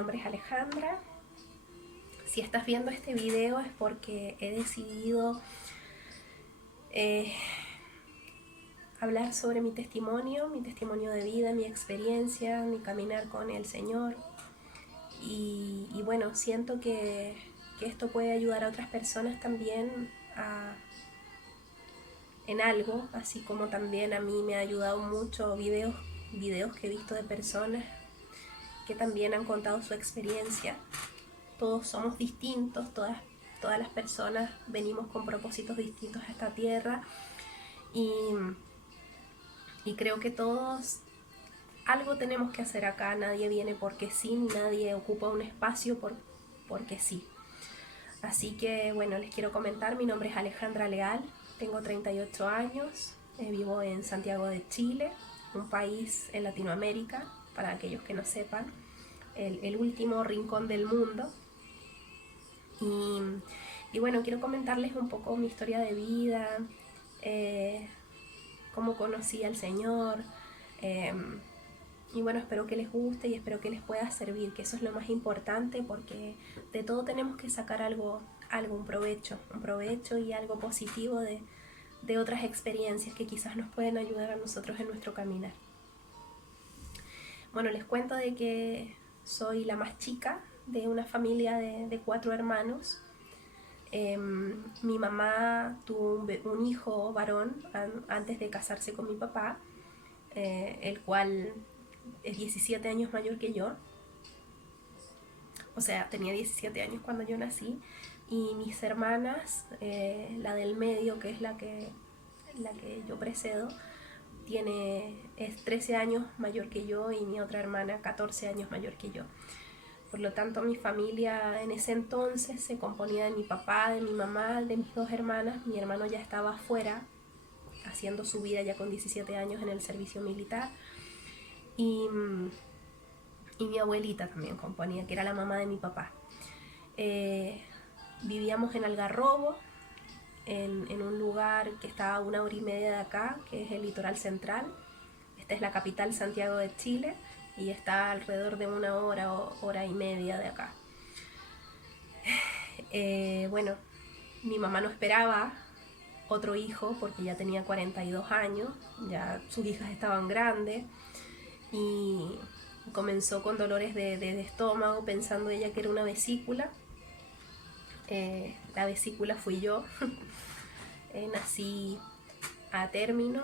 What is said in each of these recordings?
nombre es Alejandra. Si estás viendo este video es porque he decidido hablar sobre mi testimonio de vida, mi experiencia, mi caminar con el Señor. Y bueno, siento que esto puede ayudar a otras personas también en algo, así como también a mí me ha ayudado mucho videos que he visto de personas que también han contado su experiencia. Todos somos distintos, todas las personas venimos con propósitos distintos a esta tierra y creo que todos algo tenemos que hacer acá. Nadie viene porque sí, ni nadie ocupa un espacio porque sí. Así que bueno, les quiero comentar, mi nombre es Alejandra Leal, tengo 38 años, vivo en Santiago de Chile, un país en Latinoamérica, para aquellos que no sepan, el último rincón del mundo. Y bueno, quiero comentarles un poco mi historia de vida, cómo conocí al Señor, y bueno, espero que les guste y espero que les pueda servir, que eso es lo más importante, porque de todo tenemos que sacar algo, un provecho y algo positivo de otras experiencias que quizás nos pueden ayudar a nosotros en nuestro caminar. Bueno, les cuento de que soy la más chica de una familia de 4 hermanos. Mi mamá tuvo un hijo varón antes de casarse con mi papá, el cual es 17 años mayor que yo. O sea, tenía 17 años cuando yo nací. Y mis hermanas, la del medio, que es la que yo precedo, es 13 años mayor que yo, y mi otra hermana 14 años mayor que yo. Por lo tanto, mi familia en ese entonces se componía de mi papá, de mi mamá, de mis 2 hermanas. Mi hermano ya estaba afuera, haciendo su vida ya con 17 años en el servicio militar. Y mi abuelita también componía, que era la mamá de mi papá. Vivíamos en Algarrobo, en un lugar que está a 1 hora y media de acá, que es el Litoral Central. Esta es la capital, Santiago de Chile, y está alrededor de 1 hora o 1 hora y media de acá. Bueno, mi mamá no esperaba otro hijo porque ya tenía 42 años, ya sus hijas estaban grandes, y comenzó con dolores de estómago, pensando ella que era una vesícula. La vesícula fui yo. Nací a término,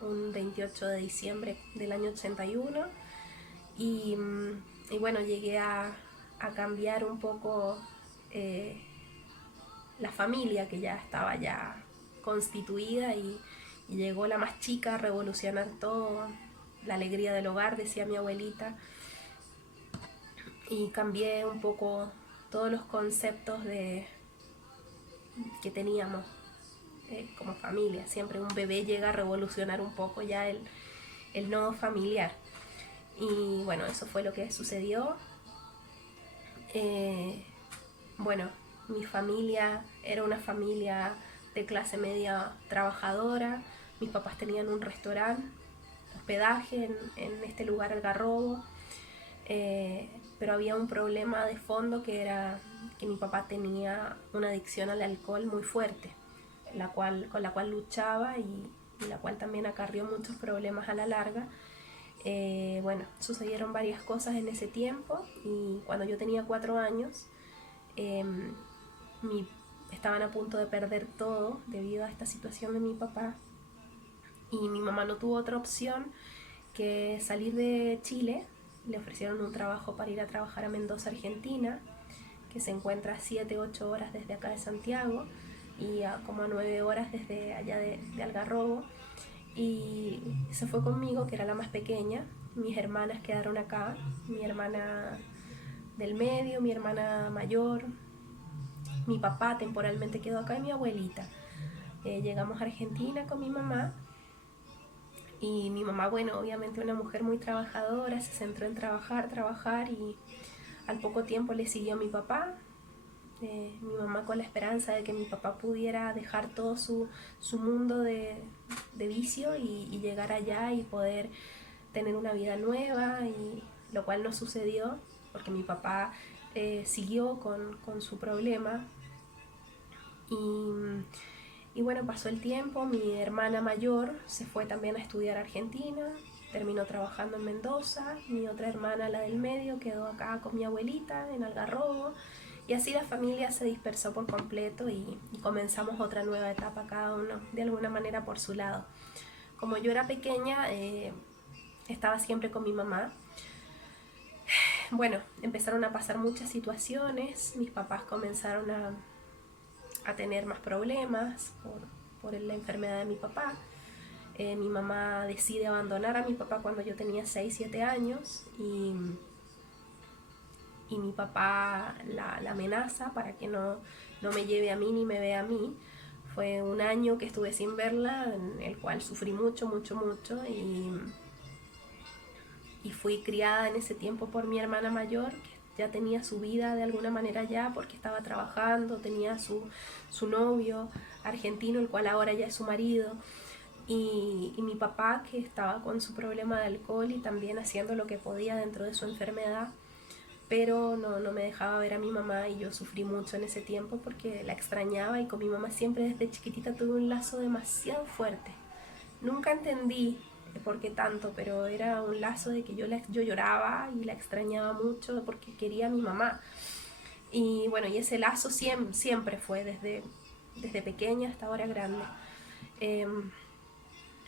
un 28 de diciembre del año 81, y bueno, llegué a cambiar un poco la familia, que ya estaba ya constituida, y llegó la más chica a revolucionar todo, la alegría del hogar, decía mi abuelita, y cambié un poco todos los conceptos que teníamos como familia. Siempre un bebé llega a revolucionar un poco ya el nodo familiar. Y bueno, eso fue lo que sucedió. Bueno, mi familia era una familia de clase media trabajadora. Mis papás tenían un restaurante, hospedaje en este lugar, Algarrobo. Pero había un problema de fondo, que era que mi papá tenía una adicción al alcohol muy fuerte, con la cual luchaba, y la cual también acarrió muchos problemas a la larga. Bueno, sucedieron varias cosas en ese tiempo, y cuando yo tenía 4 años estaban a punto de perder todo debido a esta situación de mi papá, y mi mamá no tuvo otra opción que salir de Chile. Le ofrecieron un trabajo para ir a trabajar a Mendoza, Argentina, que se encuentra a 7-8 horas desde acá de Santiago, y como a 9 horas desde allá de Algarrobo. Y se fue conmigo, que era la más pequeña. Mis hermanas quedaron acá, mi hermana del medio, mi hermana mayor, mi papá temporalmente quedó acá, y mi abuelita. Llegamos a Argentina con mi mamá, y mi mamá, bueno, obviamente una mujer muy trabajadora, se centró en trabajar, y al poco tiempo le siguió mi papá. Mi mamá, con la esperanza de que mi papá pudiera dejar todo su mundo de vicio y llegar allá y poder tener una vida nueva, y lo cual no sucedió porque mi papá siguió con su problema. Y bueno, pasó el tiempo, mi hermana mayor se fue también a estudiar a Argentina, terminó trabajando en Mendoza, mi otra hermana, la del medio, quedó acá con mi abuelita en Algarrobo, y así la familia se dispersó por completo y comenzamos otra nueva etapa, cada uno de alguna manera por su lado. Como yo era pequeña, estaba siempre con mi mamá. Bueno, empezaron a pasar muchas situaciones, mis papás comenzaron a tener más problemas por la enfermedad de mi papá. Mi mamá decide abandonar a mi papá cuando yo tenía 6, 7 años y mi papá la amenaza para que no me lleve a mí ni me vea a mí. Fue un año que estuve sin verla, en el cual sufrí mucho, mucho, mucho y fui criada en ese tiempo por mi hermana mayor, que ya tenía su vida de alguna manera ya porque estaba trabajando, tenía su novio argentino, el cual ahora ya es su marido, y mi papá, que estaba con su problema de alcohol y también haciendo lo que podía dentro de su enfermedad, pero no me dejaba ver a mi mamá, y yo sufrí mucho en ese tiempo porque la extrañaba, y con mi mamá siempre desde chiquitita tuve un lazo demasiado fuerte. Nunca entendí por qué tanto, pero era un lazo de que yo lloraba y la extrañaba mucho porque quería a mi mamá. Y bueno, y ese lazo siempre fue desde pequeña hasta ahora grande. Eh,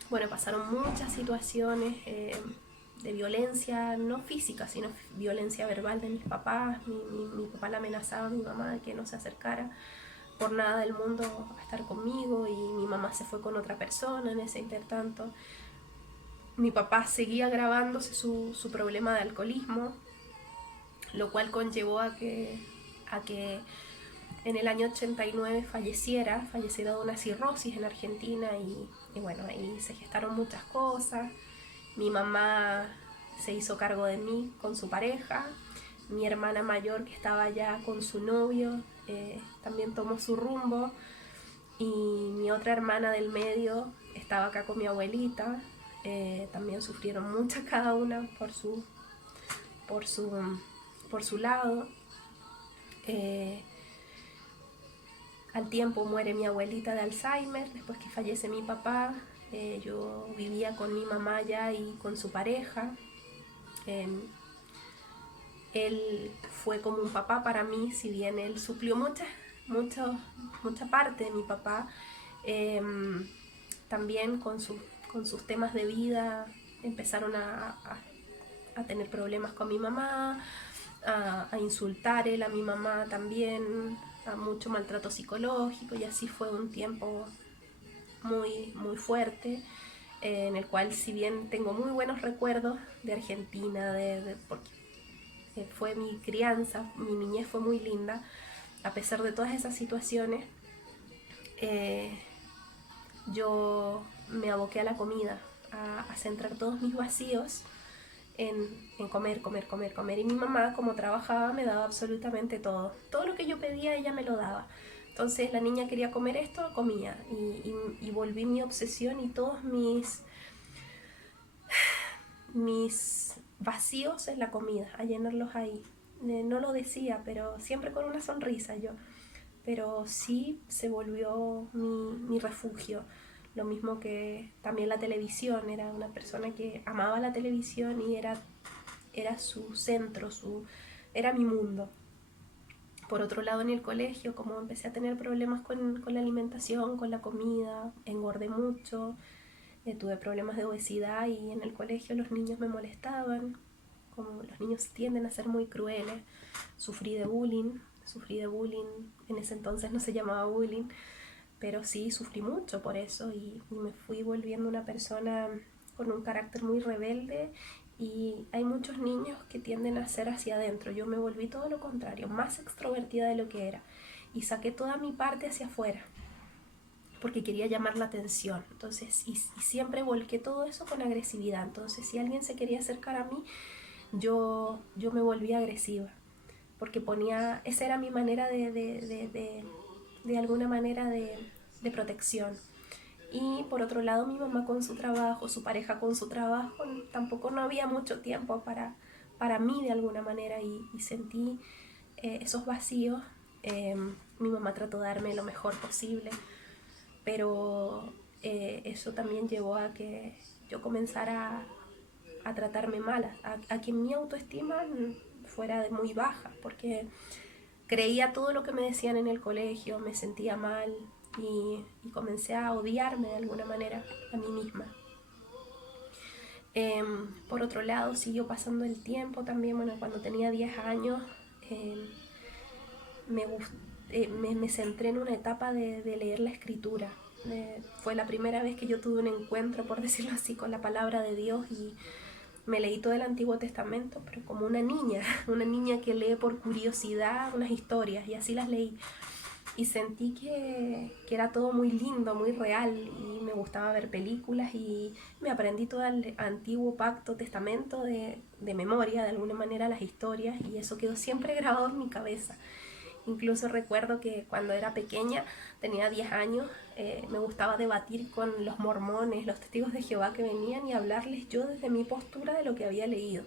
bueno, pasaron muchas situaciones de violencia, no física, sino violencia verbal de mis papás. Mi papá la amenazaba a mi mamá de que no se acercara por nada del mundo a estar conmigo, y mi mamá se fue con otra persona en ese intertanto. Mi papá seguía agravándose su problema de alcoholismo, lo cual conllevó a que en el año 89 falleciera de una cirrosis en Argentina, y bueno, ahí se gestaron muchas cosas. Mi mamá se hizo cargo de mí con su pareja, mi hermana mayor, que estaba ya con su novio, también tomó su rumbo, y mi otra hermana del medio estaba acá con mi abuelita. También sufrieron muchas cada una por su lado. Al tiempo muere mi abuelita de Alzheimer, después que fallece mi papá. Yo vivía con mi mamá ya y con su pareja. Él fue como un papá para mí, si bien él suplió mucha parte de mi papá. También con sus temas de vida empezaron a tener problemas con mi mamá, a insultar él a mi mamá también, a mucho maltrato psicológico, y así fue un tiempo muy, muy fuerte, en el cual, si bien tengo muy buenos recuerdos de Argentina, porque fue mi crianza, mi niñez fue muy linda, a pesar de todas esas situaciones, yo me aboqué a la comida, a centrar todos mis vacíos en comer, comer, comer, comer. Y mi mamá, como trabajaba, me daba absolutamente todo. Todo lo que yo pedía, ella me lo daba. Entonces la niña quería comer esto, comía. Y volví mi obsesión y todos mis vacíos en la comida, a llenarlos ahí. No lo decía, pero siempre con una sonrisa yo. Pero sí se volvió mi refugio. Lo mismo que también la televisión. Era una persona que amaba la televisión y era su centro, era mi mundo. Por otro lado, en el colegio, como empecé a tener problemas con la alimentación, con la comida, engordé mucho, tuve problemas de obesidad, y en el colegio los niños me molestaban, como los niños tienden a ser muy crueles. Sufrí de bullying, en ese entonces no se llamaba bullying, pero sí sufrí mucho por eso, y me fui volviendo una persona con un carácter muy rebelde, y hay muchos niños que tienden a ser hacia adentro. Yo me volví todo lo contrario, más extrovertida de lo que era, y saqué toda mi parte hacia afuera porque quería llamar la atención. Entonces, y siempre volqué todo eso con agresividad. Entonces, si alguien se quería acercar a mí, yo me volvía agresiva, porque esa era mi manera de alguna manera de protección. Y por otro lado, mi mamá con su trabajo, su pareja con su trabajo, tampoco no había mucho tiempo para mí de alguna manera y sentí esos vacíos. Mi mamá trató de darme lo mejor posible, pero eso también llevó a que yo comenzara a tratarme mal, a que mi autoestima fuera muy baja, porque creía todo lo que me decían en el colegio, me sentía mal y comencé a odiarme de alguna manera a mí misma. Por otro lado, siguió pasando el tiempo también. Bueno, cuando tenía 10 años me centré en una etapa de leer la escritura. Fue la primera vez que yo tuve un encuentro, por decirlo así, con la palabra de Dios, y me leí todo el Antiguo Testamento, pero como una niña, una niña que lee por curiosidad unas historias, y así las leí. Y sentí que era todo muy lindo, muy real, y me gustaba ver películas, y me aprendí todo el Antiguo Pacto, Testamento de memoria, de alguna manera, las historias, y eso quedó siempre grabado en mi cabeza. Incluso recuerdo que cuando era pequeña, tenía 10 años, me gustaba debatir con los mormones, los testigos de Jehová que venían, y hablarles yo desde mi postura de lo que había leído.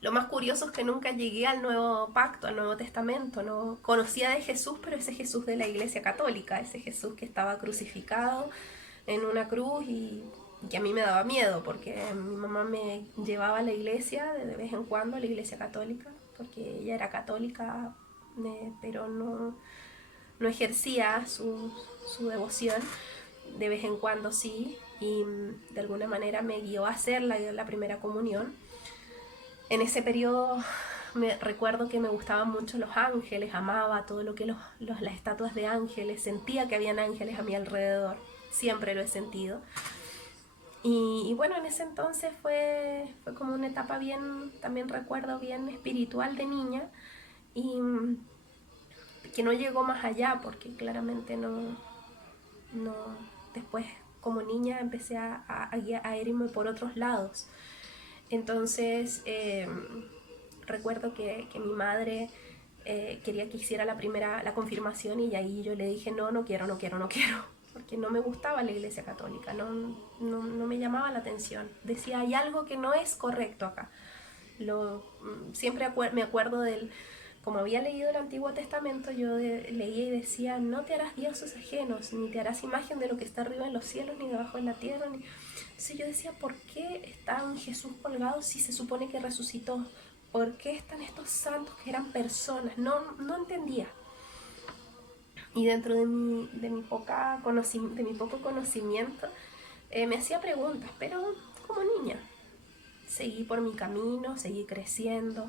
Lo más curioso es que nunca llegué al Nuevo Pacto, al Nuevo Testamento. No conocía de Jesús, pero ese Jesús de la Iglesia Católica, ese Jesús que estaba crucificado en una cruz y que a mí me daba miedo, porque mi mamá me llevaba a la iglesia de vez en cuando, a la Iglesia Católica, porque ella era católica, pero no ejercía su devoción. De vez en cuando sí, y de alguna manera me guió a hacer la primera comunión. En ese periodo recuerdo que me gustaban mucho los ángeles, amaba todo lo que las estatuas de ángeles, sentía que habían ángeles a mi alrededor, siempre lo he sentido. Y bueno, en ese entonces fue como una etapa bien, también recuerdo, bien espiritual de niña, y que no llegó más allá, porque claramente no después como niña empecé a irme por otros lados. Entonces recuerdo que mi madre quería que hiciera la confirmación, y ahí yo le dije no quiero, porque no me gustaba la Iglesia Católica, no me llamaba la atención. Decía, hay algo que no es correcto acá. Siempre me acuerdo como había leído el Antiguo Testamento, yo leía y decía, no te harás dioses ajenos, ni te harás imagen de lo que está arriba en los cielos, ni debajo en la tierra. Entonces yo decía, ¿por qué está un Jesús colgado si se supone que resucitó? ¿Por qué están estos santos que eran personas? No entendía. Y dentro de mi poco conocimiento, me hacía preguntas, pero como niña. Seguí por mi camino, seguí creciendo.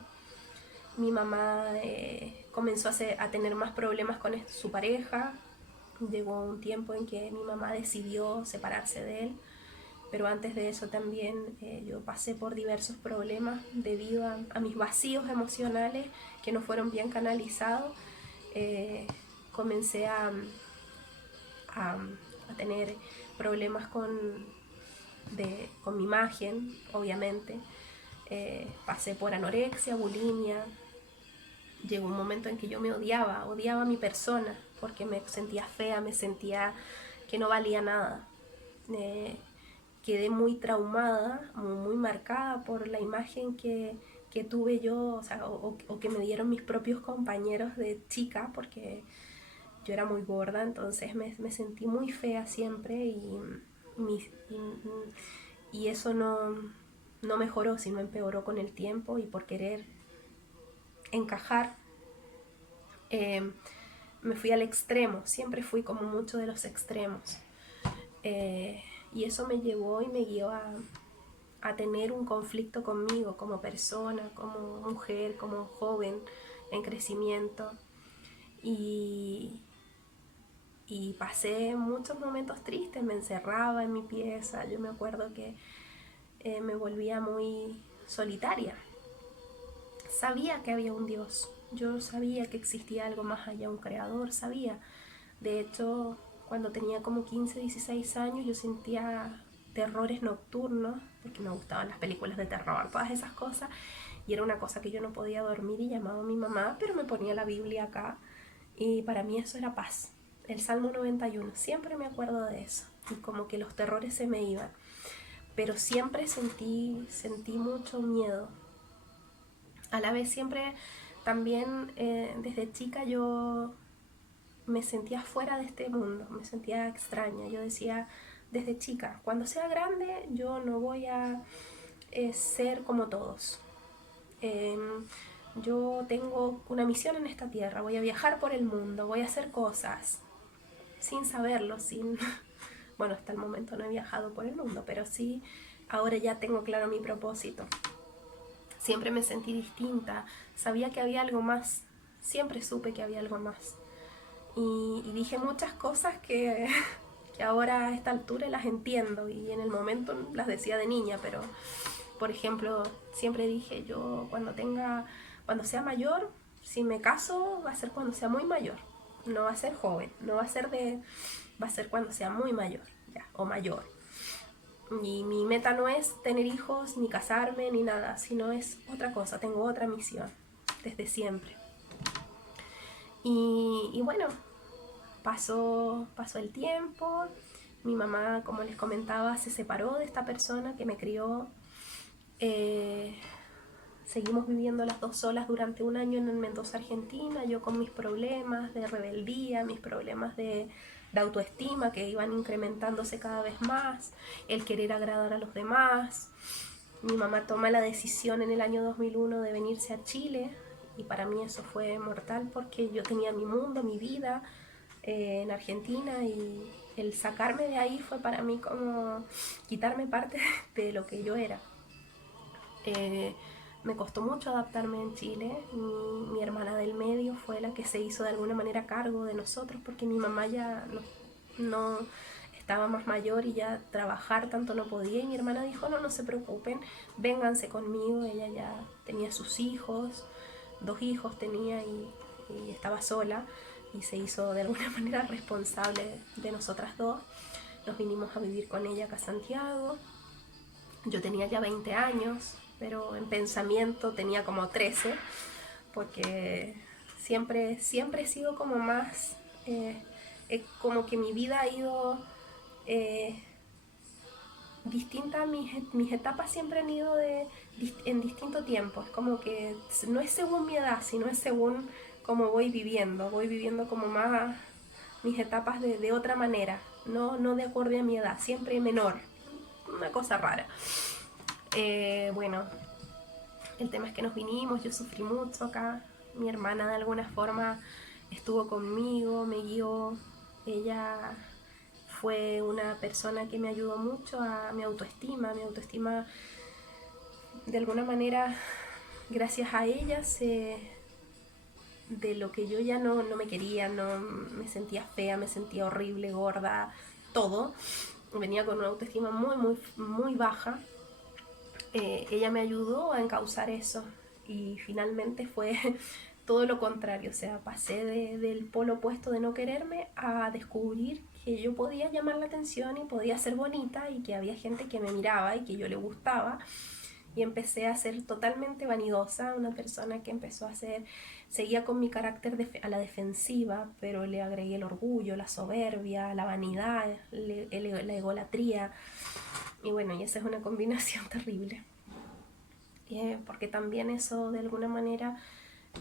Mi mamá comenzó a tener más problemas con su pareja. Llegó un tiempo en que mi mamá decidió separarse de él, pero antes de eso también yo pasé por diversos problemas debido a mis vacíos emocionales que no fueron bien canalizados. Comencé a tener problemas con mi imagen, obviamente. Pasé por anorexia, bulimia. Llegó un momento en que yo me odiaba a mi persona, porque me sentía fea, me sentía que no valía nada. Quedé muy traumada, muy marcada por la imagen que tuve yo, o sea, o que me dieron mis propios compañeros de chica, porque yo era muy gorda, entonces me sentí muy fea siempre, y eso no mejoró, sino empeoró con el tiempo, y por querer encajar me fui al extremo. Siempre fui como mucho de los extremos, y eso me llevó y me guió a tener un conflicto conmigo como persona, como mujer, como joven en crecimiento, y pasé muchos momentos tristes. Me encerraba en mi pieza. Yo me acuerdo que me volvía muy solitaria. Sabía que había un Dios, yo sabía que existía algo más allá, un creador, sabía. De hecho, cuando tenía como 15, 16 años, yo sentía terrores nocturnos, porque me gustaban las películas de terror, todas esas cosas, y era una cosa que yo no podía dormir, y llamaba a mi mamá, pero me ponía la Biblia acá, y para mí eso era paz. El Salmo 91, siempre me acuerdo de eso, y como que los terrores se me iban, pero siempre sentí mucho miedo. A la vez siempre también desde chica yo me sentía fuera de este mundo, me sentía extraña. Yo decía desde chica, cuando sea grande yo no voy a ser como todos. Eh, yo tengo una misión en esta tierra, voy a viajar por el mundo, voy a hacer cosas sin saberlo, sin... Bueno, hasta el momento no he viajado por el mundo, pero sí, ahora ya tengo claro mi propósito. Siempre me sentí distinta, sabía que había algo más, siempre supe que había algo más. Y dije muchas cosas que ahora a esta altura las entiendo y en el momento las decía de niña, pero por ejemplo, siempre dije yo cuando sea mayor, si me caso va a ser cuando sea muy mayor, no va a ser joven, no va a ser va a ser cuando sea muy mayor, ya, o mayor. Y mi meta no es tener hijos, ni casarme, ni nada, sino es otra cosa, tengo otra misión, desde siempre. Y bueno, pasó el tiempo, mi mamá, como les comentaba, se separó de esta persona que me crió. Eh, Seguimos viviendo las dos solas durante un año en Mendoza, Argentina, yo con mis problemas de rebeldía, mis problemas de autoestima que iban incrementándose cada vez más, el querer agradar a los demás. Mi mamá toma la decisión en el año 2001 de venirse a Chile y para mí eso fue mortal porque yo tenía mi mundo, mi vida en Argentina y el sacarme de ahí fue para mí como quitarme parte de lo que yo era. Me costó mucho adaptarme en Chile. Mi hermana del medio fue la que se hizo de alguna manera cargo de nosotros porque mi mamá ya no estaba más mayor y ya trabajar tanto no podía y mi hermana dijo no se preocupen, vénganse conmigo. Ella ya tenía sus hijos, 2 hijos tenía y estaba sola y se hizo de alguna manera responsable de nosotras dos. Nos vinimos a vivir con ella acá a Santiago. Yo tenía ya 20 años, pero en pensamiento tenía como 13, porque siempre he sido como más, como que mi vida ha ido distinta, mis etapas siempre han ido en distinto tiempo, es como que no es según mi edad, sino es según cómo voy viviendo como más mis etapas de otra manera, no de acuerdo a mi edad, siempre menor, una cosa rara. Bueno, el tema es que nos vinimos, yo sufrí mucho acá, mi hermana de alguna forma estuvo conmigo, me guió, ella fue una persona que me ayudó mucho a mi autoestima de alguna manera, gracias a ella de lo que yo ya no me quería, no me sentía fea, me sentía horrible, gorda, todo, venía con una autoestima muy baja. Ella me ayudó a encauzar eso y finalmente fue todo lo contrario, o sea, pasé del polo opuesto de no quererme a descubrir que yo podía llamar la atención y podía ser bonita y que había gente que me miraba y que yo le gustaba y empecé a ser totalmente vanidosa, una persona que empezó a ser, seguía con mi carácter a la defensiva, pero le agregué el orgullo, la soberbia, la vanidad, la egolatría. Y bueno, y esa es una combinación terrible. Porque también eso de alguna manera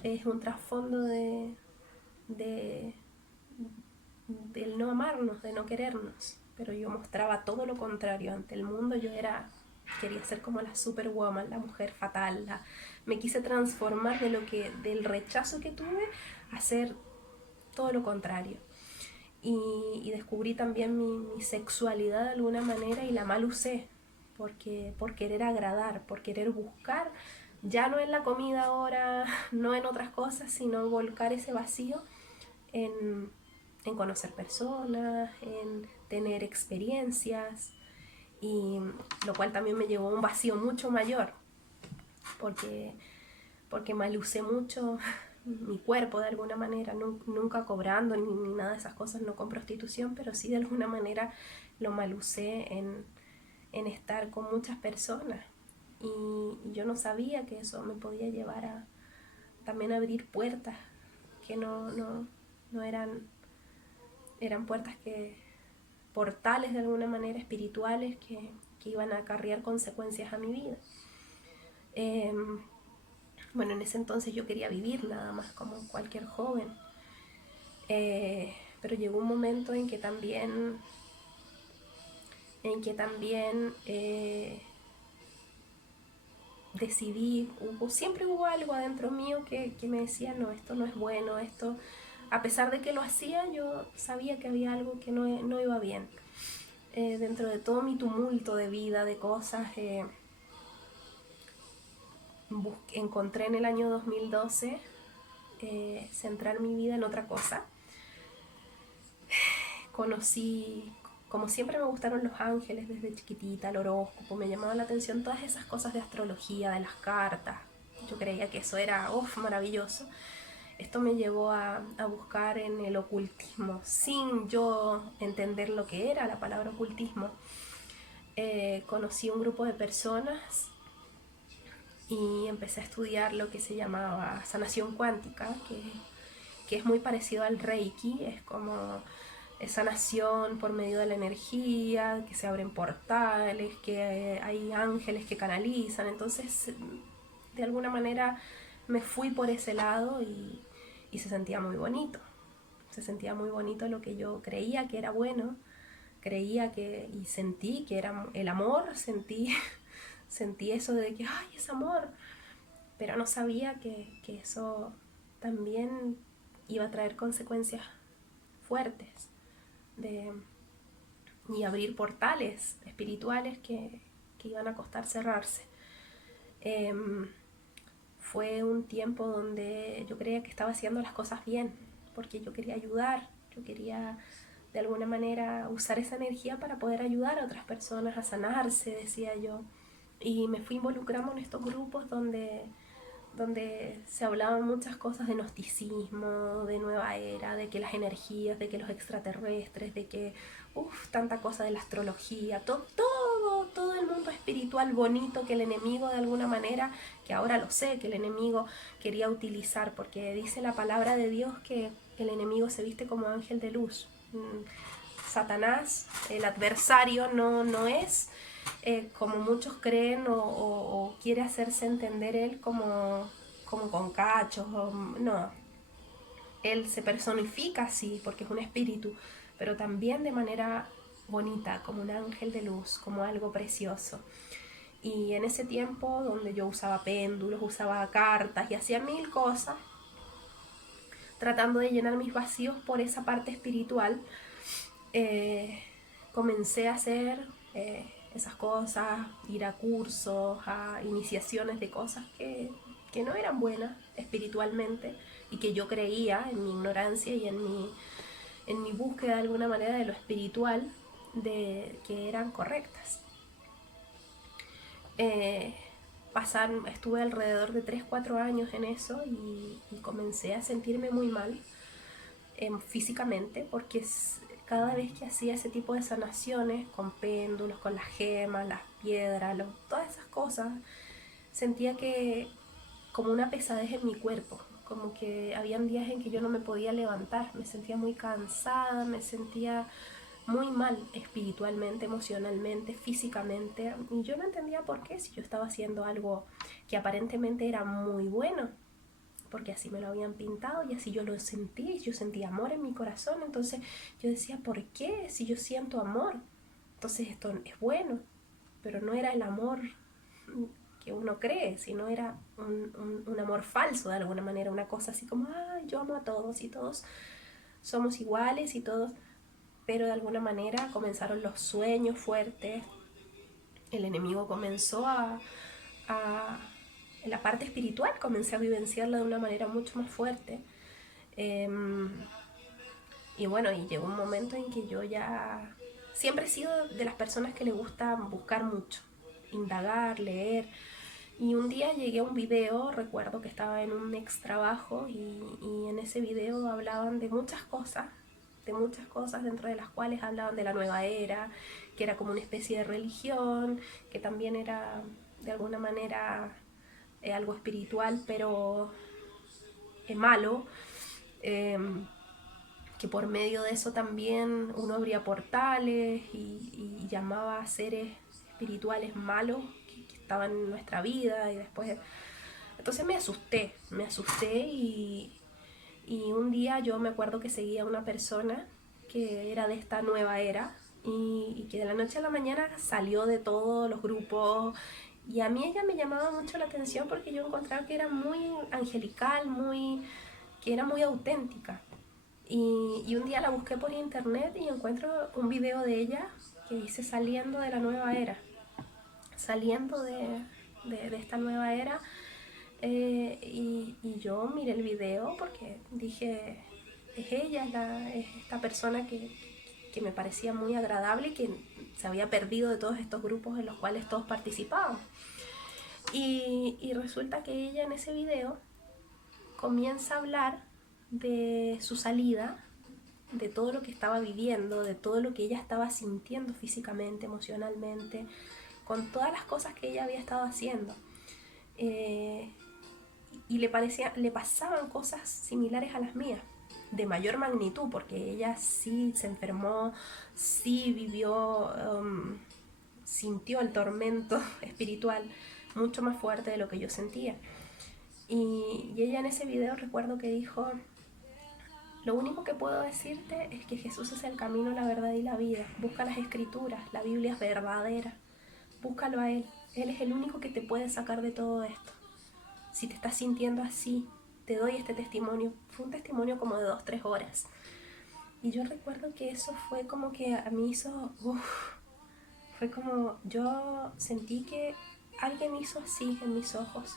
es un trasfondo de, del no amarnos, de no querernos. Pero yo mostraba todo lo contrario. Ante el mundo quería ser como la superwoman, la mujer fatal. Me quise transformar del rechazo que tuve a ser todo lo contrario. Y descubrí también mi sexualidad de alguna manera y la mal usé por querer agradar, por querer buscar, ya no en la comida ahora, no en otras cosas, sino volcar ese vacío en conocer personas, en tener experiencias, y lo cual también me llevó a un vacío mucho mayor, porque mal usé mucho mi cuerpo de alguna manera, nunca cobrando ni nada de esas cosas, no con prostitución, pero sí de alguna manera lo mal usé en estar con muchas personas y yo no sabía que eso me podía llevar a también abrir puertas que no eran puertas portales de alguna manera espirituales que iban a acarrear consecuencias a mi vida. Bueno, en ese entonces yo quería vivir nada más como cualquier joven. Pero llegó un momento en que también decidí, siempre hubo algo adentro mío que me decía, no, esto no es bueno, esto, a pesar de que lo hacía, yo sabía que había algo que no iba bien. Dentro de todo mi tumulto de vida, de cosas, encontré en el año 2012 centrar mi vida en otra cosa. Conocí, como siempre me gustaron los ángeles desde chiquitita, el horóscopo, me llamaban la atención todas esas cosas de astrología, de las cartas. Yo creía que eso era maravilloso. Esto me llevó a buscar en el ocultismo, sin yo entender lo que era la palabra ocultismo. Conocí un grupo de personas y empecé a estudiar lo que se llamaba sanación cuántica, que es muy parecido al Reiki, es como sanación por medio de la energía, que se abren portales, que hay ángeles que canalizan. Entonces, de alguna manera me fui por ese lado y se sentía muy bonito. Se sentía muy bonito lo que yo creía que era bueno, creía que, y sentí que era el amor, sentí eso de que, ay, es amor, pero no sabía que eso también iba a traer consecuencias fuertes de, y abrir portales espirituales que iban a costar cerrarse. Fue un tiempo donde yo creía que estaba haciendo las cosas bien, porque yo quería ayudar, yo quería de alguna manera usar esa energía para poder ayudar a otras personas a sanarse, decía yo. Y me fui involucrando en estos grupos donde se hablaban muchas cosas de gnosticismo, de nueva era, de que las energías, de que los extraterrestres, de que, tanta cosa de la astrología, todo el mundo espiritual bonito que el enemigo de alguna manera, que ahora lo sé, que el enemigo quería utilizar, porque dice la palabra de Dios que el enemigo se viste como ángel de luz. Satanás, el adversario, no es como muchos creen o quiere hacerse entender él como con cachos. No, él se personifica así porque es un espíritu, pero también de manera bonita, como un ángel de luz, como algo precioso. Y en ese tiempo donde yo usaba péndulos, usaba cartas y hacía mil cosas, tratando de llenar mis vacíos por esa parte espiritual, comencé a hacer esas cosas, ir a cursos, a iniciaciones de cosas que no eran buenas espiritualmente y que yo creía en mi ignorancia y en mi búsqueda de alguna manera de lo espiritual, de que eran correctas. Estuve alrededor de 3-4 años en eso y comencé a sentirme muy mal físicamente, porque cada vez que hacía ese tipo de sanaciones con péndulos, con las gemas, las piedras, todas esas cosas, sentía que como una pesadez en mi cuerpo, como que habían días en que yo no me podía levantar, me sentía muy cansada, me sentía muy mal espiritualmente, emocionalmente, físicamente, y yo no entendía por qué, si yo estaba haciendo algo que aparentemente era muy bueno, porque así me lo habían pintado y así yo lo sentí, yo sentía amor en mi corazón. Entonces yo decía, ¿por qué? Si yo siento amor, entonces esto es bueno, pero no era el amor que uno cree, sino era un amor falso de alguna manera, una cosa así como, yo amo a todos y todos somos iguales y todos, pero de alguna manera comenzaron los sueños fuertes, el enemigo comenzó en la parte espiritual, comencé a vivenciarla de una manera mucho más fuerte. Y bueno, y llegó un momento en que yo ya siempre he sido de las personas que le gusta buscar mucho, indagar, leer. Y un día llegué a un video, recuerdo que estaba en un ex trabajo y en ese video hablaban de muchas cosas, dentro de las cuales hablaban de la nueva era, que era como una especie de religión, que también era de alguna manera algo espiritual, pero malo, eh, que por medio de eso también uno abría portales y llamaba a seres espirituales malos que estaban en nuestra vida y después Entonces me asusté y un día yo me acuerdo que seguía a una persona que era de esta nueva era y que de la noche a la mañana salió de todos los grupos. Y a mí ella me llamaba mucho la atención porque yo encontraba que era muy angelical, que era muy auténtica. Y un día la busqué por internet y encuentro un video de ella que dice saliendo de la nueva era, saliendo de esta nueva era. Y yo miré el video porque dije, es ella, es esta persona que me parecía muy agradable y que se había perdido de todos estos grupos en los cuales todos participaban. Y resulta que ella en ese video comienza a hablar de su salida, de todo lo que estaba viviendo, de todo lo que ella estaba sintiendo físicamente, emocionalmente, con todas las cosas que ella había estado haciendo. Y le pasaban cosas similares a las mías, de mayor magnitud, porque ella sí se enfermó, sí vivió, sintió el tormento espiritual mucho más fuerte de lo que yo sentía. Y ella en ese video recuerdo que dijo, lo único que puedo decirte es que Jesús es el camino, la verdad y la vida. Busca las escrituras, la Biblia es verdadera. Búscalo a Él. Él es el único que te puede sacar de todo esto. Si te estás sintiendo así, te doy este testimonio. Fue un testimonio como de 2-3 horas. Y yo recuerdo que eso fue como que a mí hizo... fue como yo sentí que alguien hizo así en mis ojos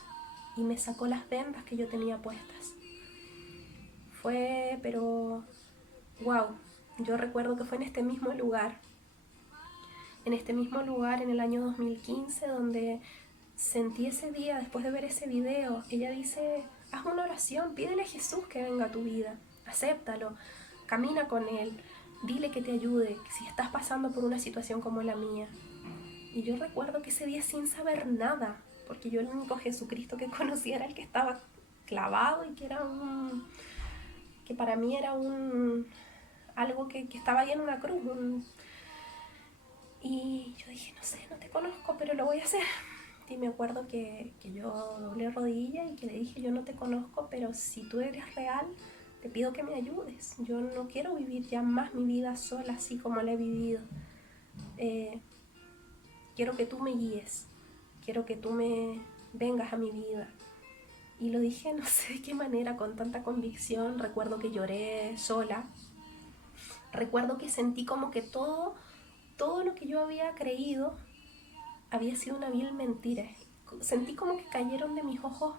y me sacó las vendas que yo tenía puestas. Fue, pero... wow. Yo recuerdo que fue en este mismo lugar. En el año 2015, donde sentí ese día, después de ver ese video, ella dice, haz una oración, pídele a Jesús que venga a tu vida, acéptalo, camina con Él, dile que te ayude, si estás pasando por una situación como la mía. Y yo recuerdo que ese día sin saber nada, porque yo el único Jesucristo que conocía era el que estaba clavado y que era que para mí era algo que estaba ahí en una cruz. Y yo dije, no sé, no te conozco, pero lo voy a hacer. Y me acuerdo que yo doblé rodilla y que le dije, yo no te conozco, pero si tú eres real, te pido que me ayudes. Yo no quiero vivir ya más mi vida sola así como la he vivido. Quiero que tú me guíes, quiero que tú me vengas a mi vida. Y lo dije no sé de qué manera, con tanta convicción. Recuerdo que lloré sola. Recuerdo que sentí como que todo lo que yo había creído había sido una vil mentira. Sentí como que cayeron de mis ojos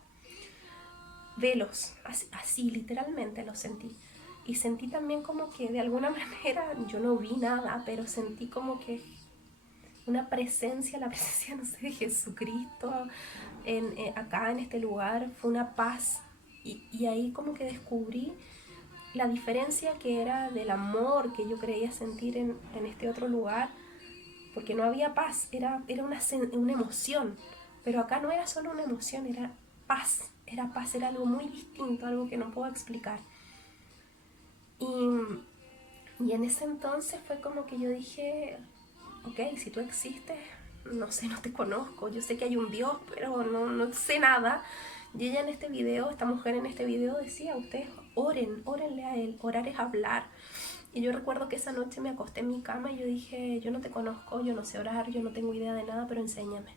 velos, así literalmente lo sentí. Y sentí también como que de alguna manera, yo no vi nada, pero sentí como que una presencia, la presencia, no sé, de Jesucristo acá en este lugar, fue una paz. Y ahí como que descubrí la diferencia que era del amor que yo creía sentir en este otro lugar, porque no había paz, era una emoción, pero acá no era solo una emoción, era paz, era algo muy distinto, algo que no puedo explicar. Y en ese entonces fue como que yo dije, ok, si tú existes, no sé, no te conozco, yo sé que hay un Dios, pero no sé nada. Y ella en este video, esta mujer en este video decía, ustedes órenle a Él, orar es hablar. Y yo recuerdo que esa noche me acosté en mi cama y yo dije, yo no te conozco, yo no sé orar, yo no tengo idea de nada, pero enséñame.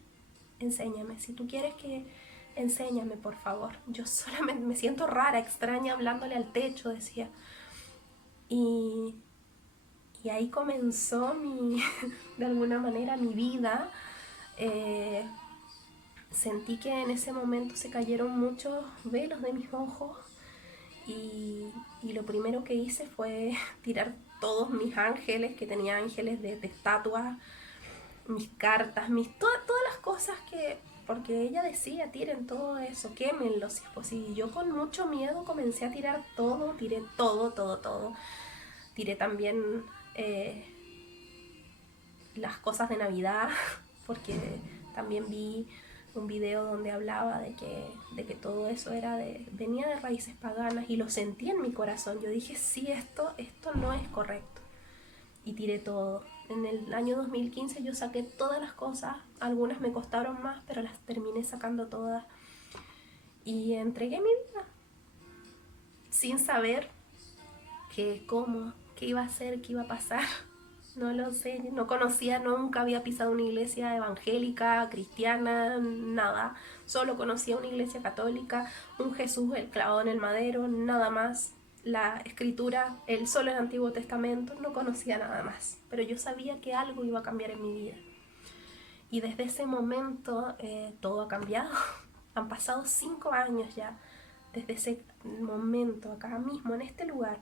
Si tú quieres que enséñame, por favor. Yo solamente me siento rara, extraña, hablándole al techo, decía. Y ahí comenzó de alguna manera mi vida. Sentí que en ese momento se cayeron muchos velos de mis ojos y lo primero que hice fue tirar todos mis ángeles, que tenía ángeles de estatuas, mis cartas, todas las cosas porque ella decía, tiren todo eso, quémenlo si es posible. Y yo con mucho miedo comencé a tirar todo, tiré todo. Tiré también las cosas de Navidad, porque también vi un video donde hablaba de que todo eso venía de raíces paganas y lo sentí en mi corazón. Yo dije, sí, esto no es correcto. Y tiré todo. En el año 2015 yo saqué todas las cosas, algunas me costaron más, pero las terminé sacando todas. y entregué mi vida sin saber qué iba a hacer, qué iba a pasar. No lo sé, no conocía, nunca había pisado una iglesia evangélica, cristiana, nada. Solo conocía una iglesia católica, un Jesús el clavado en el madero, nada más. La escritura, solo el Antiguo Testamento, no conocía nada más. Pero yo sabía que algo iba a cambiar en mi vida. Y desde ese momento todo ha cambiado. Han pasado 5 años ya, desde ese momento, acá mismo, en este lugar,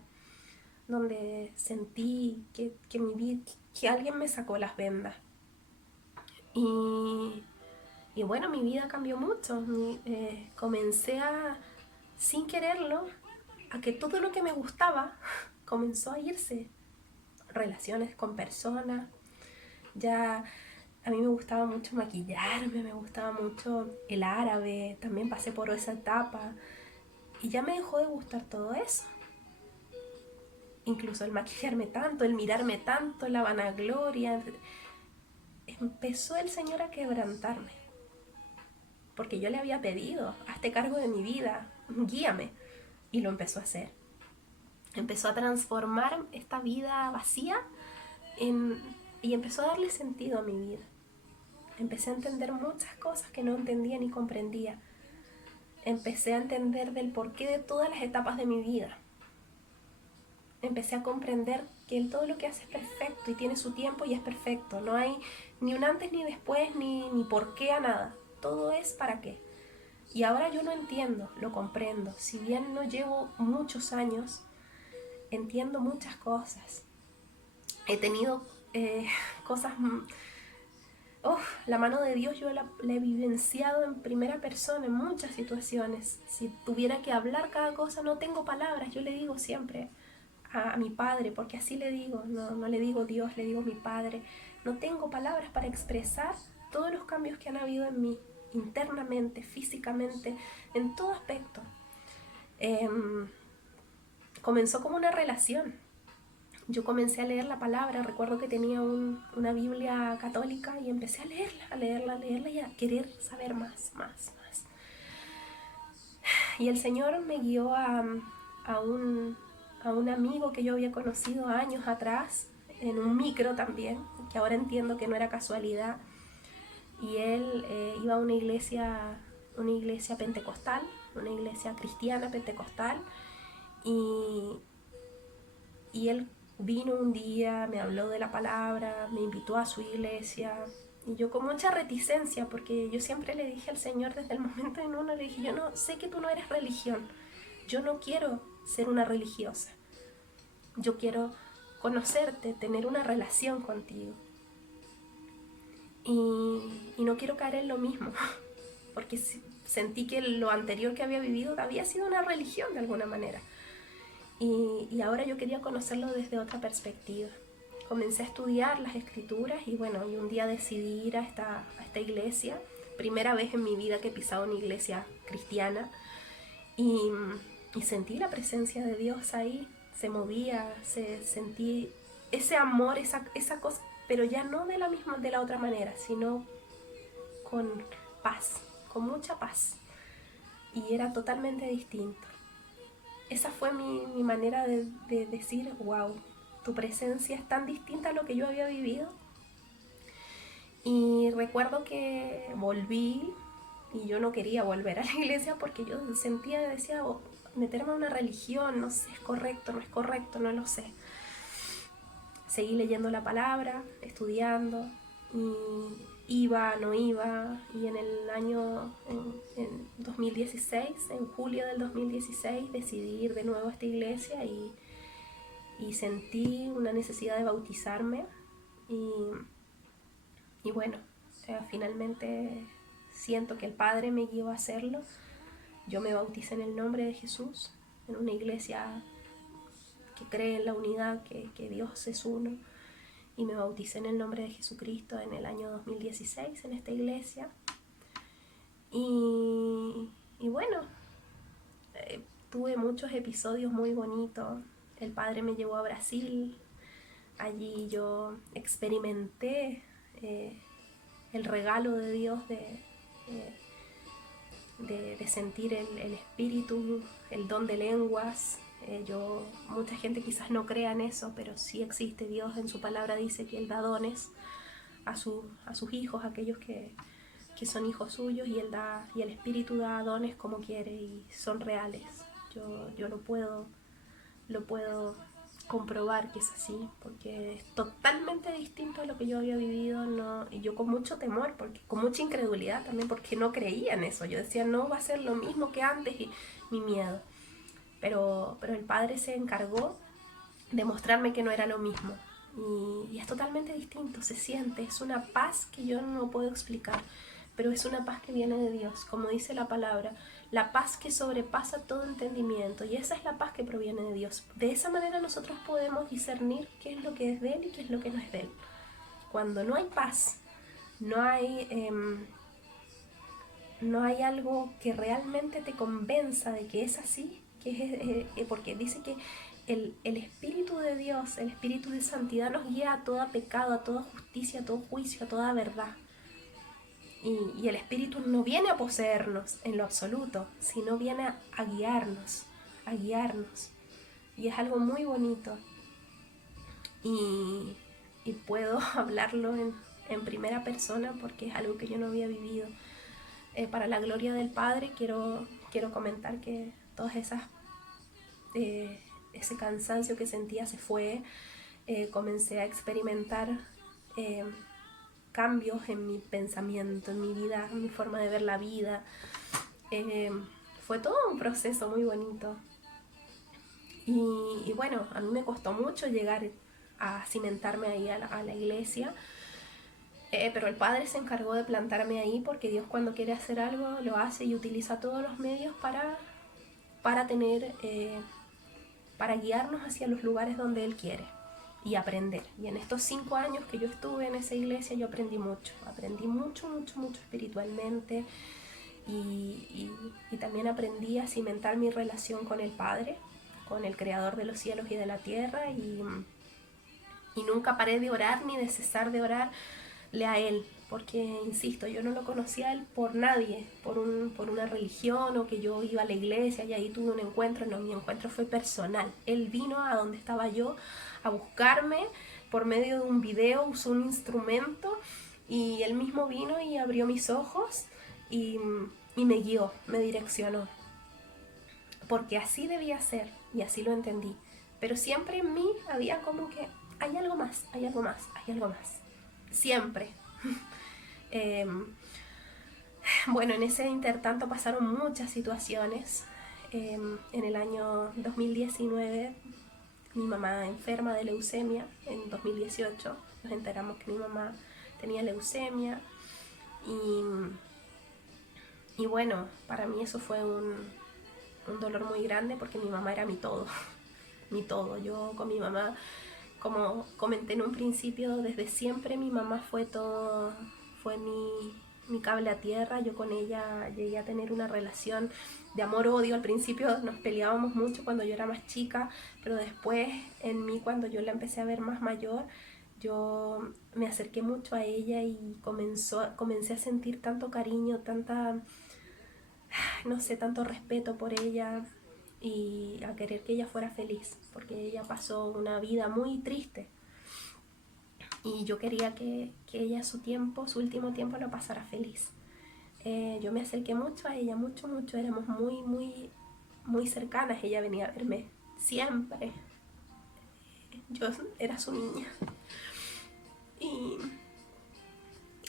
donde sentí que mi vida, que alguien me sacó las vendas. Y, y bueno, mi vida cambió mucho. Comencé sin quererlo, a que todo lo que me gustaba comenzó a irse. Relaciones con personas. Ya a mí me gustaba mucho maquillarme, me gustaba mucho el árabe, también pasé por esa etapa. Y ya me dejó de gustar todo eso. Incluso el maquillarme tanto, el mirarme tanto, la vanagloria. Empezó el Señor a quebrantarme, porque yo le había pedido: hazte cargo de mi vida, guíame, y lo empezó a hacer. Empezó a transformar esta vida vacía y empezó a darle sentido a mi vida. Empecé a entender muchas cosas que no entendía ni comprendía. Empecé a entender del porqué de todas las etapas de mi vida. Empecé a comprender que Él todo lo que hace es perfecto y tiene su tiempo y es perfecto. No hay ni un antes ni después, ni por qué a nada. Todo es para qué. Y ahora yo lo entiendo, lo comprendo. Si bien no llevo muchos años, entiendo muchas cosas. He tenido cosas... la mano de Dios yo la he vivenciado en primera persona en muchas situaciones. Si tuviera que hablar cada cosa, no tengo palabras. Yo le digo siempre a mi padre, porque así le digo, no le digo Dios, le digo mi padre. No tengo palabras para expresar todos los cambios que han habido en mí, internamente, físicamente, en todo aspecto. Comenzó como una relación. Yo comencé a leer la palabra, recuerdo que tenía una Biblia católica y empecé a leerla y a querer saber más. Y el Señor me guió a un amigo que yo había conocido años atrás, en un micro también, que ahora entiendo que no era casualidad. Y él iba a una iglesia pentecostal, una iglesia cristiana pentecostal, y él vino un día, me habló de la palabra, me invitó a su iglesia, y yo con mucha reticencia, porque yo siempre le dije al Señor desde el momento en uno, le dije: yo no sé que tú no eres religión, yo no quiero ser una religiosa, yo quiero conocerte, tener una relación contigo, y no quiero caer en lo mismo, porque sentí que lo anterior que había vivido había sido una religión de alguna manera. Y ahora yo quería conocerlo desde otra perspectiva. Comencé a estudiar las escrituras y bueno, y un día decidí ir a esta iglesia. Primera vez en mi vida que pisaba una iglesia cristiana. Y sentí la presencia de Dios ahí. Se movía, sentí ese amor, esa cosa, pero ya no de la otra manera, sino con paz, con mucha paz. Y era totalmente distinto. Esa fue mi manera de decir: wow, tu presencia es tan distinta a lo que yo había vivido. Y recuerdo que volví y yo no quería volver a la iglesia porque yo decía: meterme a una religión, no sé, es correcto, no es correcto, no lo sé. Seguí leyendo la palabra, estudiando, y no iba, y en el año, en 2016, en julio del 2016, decidí ir de nuevo a esta iglesia y sentí una necesidad de bautizarme, y bueno, finalmente siento que el Padre me guió a hacerlo. Yo me bauticé en el nombre de Jesús, en una iglesia que cree en la unidad, que Dios es uno, y me bauticé en el nombre de Jesucristo en el año 2016 en esta iglesia. Y bueno, tuve muchos episodios muy bonitos. El Padre me llevó a Brasil. Allí yo experimenté el regalo de Dios de sentir el espíritu, el don de lenguas. Mucha gente quizás no crea en eso, pero sí existe. Dios en su palabra dice que Él da dones a sus hijos, a aquellos que son hijos suyos, y el Espíritu da dones como quiere y son reales. Yo lo puedo comprobar que es así, porque es totalmente distinto a lo que yo había vivido, ¿no? Y yo con mucho temor, con mucha incredulidad también, porque no creía en eso. Yo decía, no va a ser lo mismo que antes, y mi miedo. Pero el Padre se encargó de mostrarme que no era lo mismo. Y es totalmente distinto, se siente, es una paz que yo no puedo explicar, pero es una paz que viene de Dios, como dice la palabra, la paz que sobrepasa todo entendimiento, y esa es la paz que proviene de Dios. De esa manera nosotros podemos discernir qué es lo que es de Él y qué es lo que no es de Él. Cuando no hay paz, no hay algo que realmente te convenza de que es así, porque dice que el Espíritu de Dios, el Espíritu de santidad nos guía a todo pecado, a toda justicia, a todo juicio, a toda verdad. Y el Espíritu no viene a poseernos en lo absoluto, sino viene a guiarnos, a guiarnos. Y es algo muy bonito. Y puedo hablarlo en primera persona porque es algo que yo no había vivido. Para la gloria del Padre quiero comentar que todas esas ese cansancio que sentía se fue. Comencé a experimentar cambios en mi pensamiento, en mi vida, en mi forma de ver la vida. Fue todo un proceso muy bonito. Y bueno, a mí me costó mucho llegar a cimentarme ahí a la iglesia. Pero el Padre se encargó de plantarme ahí, porque Dios, cuando quiere hacer algo, lo hace y utiliza todos los medios para guiarnos hacia los lugares donde Él quiere y aprender. Y en estos 5 años que yo estuve en esa iglesia, yo aprendí mucho espiritualmente, y también aprendí a cimentar mi relación con el Padre, con el Creador de los cielos y de la tierra, y nunca paré de orar ni de cesar de orarle a Él, porque, insisto, yo no lo conocía a Él por nadie, por una religión, o que yo iba a la iglesia y ahí tuve un encuentro. No, mi encuentro fue personal. Él vino a donde estaba yo a buscarme por medio de un video, usó un instrumento, y Él mismo vino y abrió mis ojos y me guió, me direccionó, porque así debía ser y así lo entendí. Pero siempre en mí había como que hay algo más, hay algo más, hay algo más, siempre. Bueno, en ese intertanto pasaron muchas situaciones. En el año 2019 mi mamá enferma de leucemia. En 2018 nos enteramos que mi mamá tenía leucemia, y bueno, para mí eso fue un dolor muy grande, porque mi mamá era mi todo, mi todo. Yo con mi mamá, como comenté en un principio, desde siempre mi mamá fue todo, fue mi cable a tierra. Yo con ella llegué a tener una relación de amor-odio. Al principio nos peleábamos mucho cuando yo era más chica, pero después en mí, cuando yo la empecé a ver más mayor, yo me acerqué mucho a ella y comencé a sentir tanto cariño, tanto respeto por ella, y a querer que ella fuera feliz, porque ella pasó una vida muy triste, y yo quería que ella su último tiempo lo pasara feliz. Yo me acerqué mucho a ella, mucho, éramos muy, muy, muy cercanas. Ella venía a verme siempre, yo era su niña, y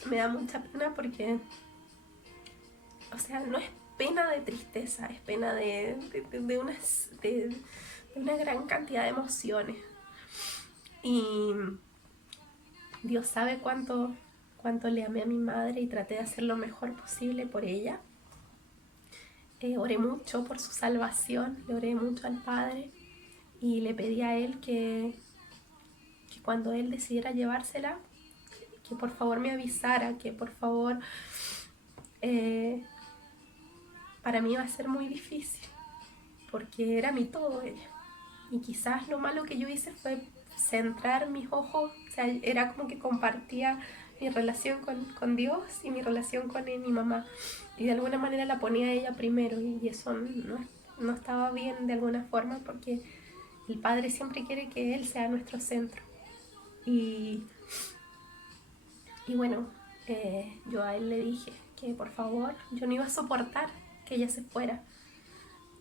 me da mucha pena porque, o sea, no es pena de tristeza, es pena de una gran cantidad de emociones. Y Dios sabe cuánto le amé a mi madre, y traté de hacer lo mejor posible por ella. Oré mucho por su salvación, le oré mucho al Padre, y le pedí a Él que cuando Él decidiera llevársela, que por favor me avisara, que por favor, para mí iba a ser muy difícil, porque era mi todo ella. Y quizás lo malo que yo hice fue centrar mis ojos, o sea, era como que compartía mi relación con Dios y mi relación con mi mamá. Y de alguna manera la ponía a ella primero y eso no estaba bien de alguna forma porque el Padre siempre quiere que Él sea nuestro centro. Y, y bueno, yo a Él le dije que por favor yo no iba a soportar que ella se fuera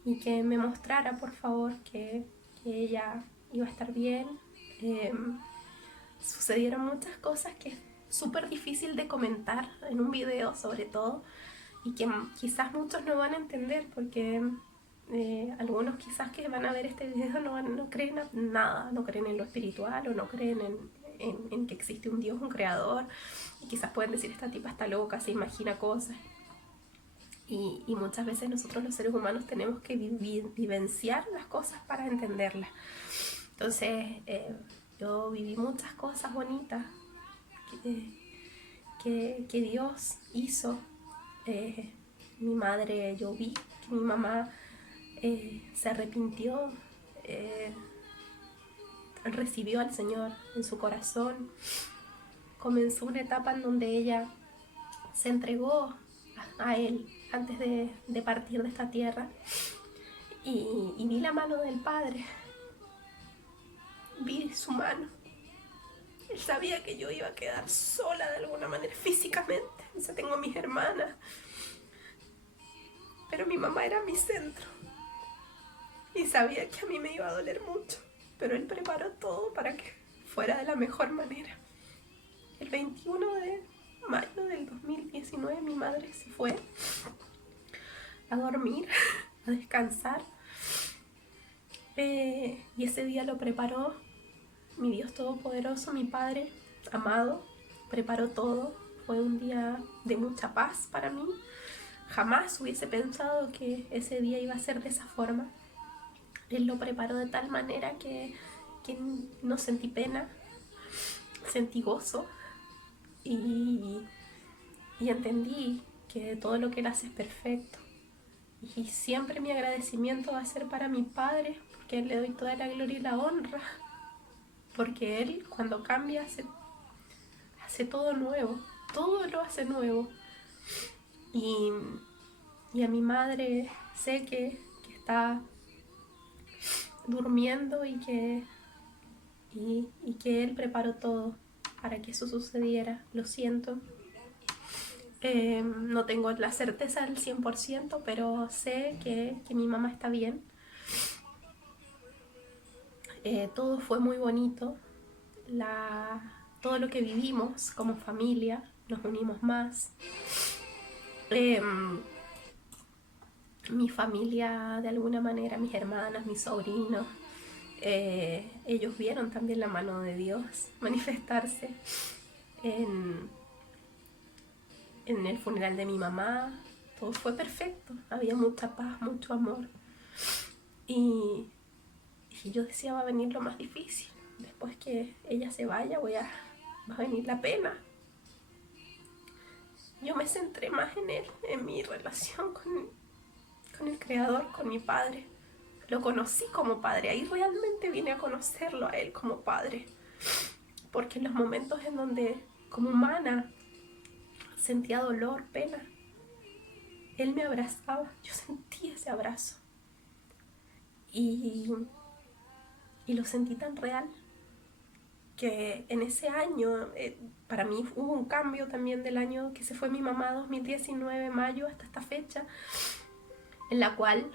y que me mostrara por favor que ella iba a estar bien. Eh, Sucedieron muchas cosas que es súper difícil de comentar en un video sobre todo y que quizás muchos no van a entender porque algunos quizás que van a ver este video no creen nada, no creen en lo espiritual o no creen en que existe un Dios, un creador, y quizás pueden decir esta tipa está loca, se imagina cosas. Y muchas veces nosotros los seres humanos tenemos que vivenciar las cosas para entenderlas. Entonces yo viví muchas cosas bonitas que Dios hizo. Mi madre, yo vi que mi mamá se arrepintió, recibió al Señor en su corazón. Comenzó una etapa en donde ella se entregó a Él antes de partir de esta tierra. Y vi la mano del Padre, vi su mano. Él sabía que yo iba a quedar sola de alguna manera físicamente. O sea, tengo a mis hermanas, pero mi mamá era mi centro. Y sabía que a mí me iba a doler mucho, pero Él preparó todo para que fuera de la mejor manera. El 21 de mayo del 2019 mi madre se fue a dormir, a descansar. Y ese día lo preparó mi Dios Todopoderoso, mi Padre amado, preparó todo. Fue un día de mucha paz para mí. Jamás hubiese pensado que ese día iba a ser de esa forma. Él lo preparó de tal manera que no sentí pena, sentí gozo y entendí que todo lo que Él hace es perfecto. Y siempre mi agradecimiento va a ser para mi Padre, porque a Él le doy toda la gloria y la honra. Porque Él, cuando cambia, hace todo nuevo, todo lo hace nuevo. Y a mi madre sé que está durmiendo y que Él preparó todo para que eso sucediera. Lo siento. No tengo la certeza del 100%, pero sé que mi mamá está bien. Todo fue muy bonito. Todo lo que vivimos como familia, nos unimos más. Mi familia, de alguna manera, mis hermanas, mis sobrinos, ellos vieron también la mano de Dios manifestarse en el funeral de mi mamá. Todo fue perfecto, había mucha paz, mucho amor. Y yo decía, va a venir lo más difícil. Después que ella se vaya, va a venir la pena. Yo me centré más en Él, en mi relación con el Creador, con mi Padre. Lo conocí como Padre, ahí realmente vine a conocerlo a Él como Padre. Porque en los momentos en donde, como humana, sentía dolor, pena, Él me abrazaba, yo sentí ese abrazo. Y lo sentí tan real que en ese año, para mí hubo un cambio también del año que se fue mi mamá, 2019, mayo, hasta esta fecha, en la cual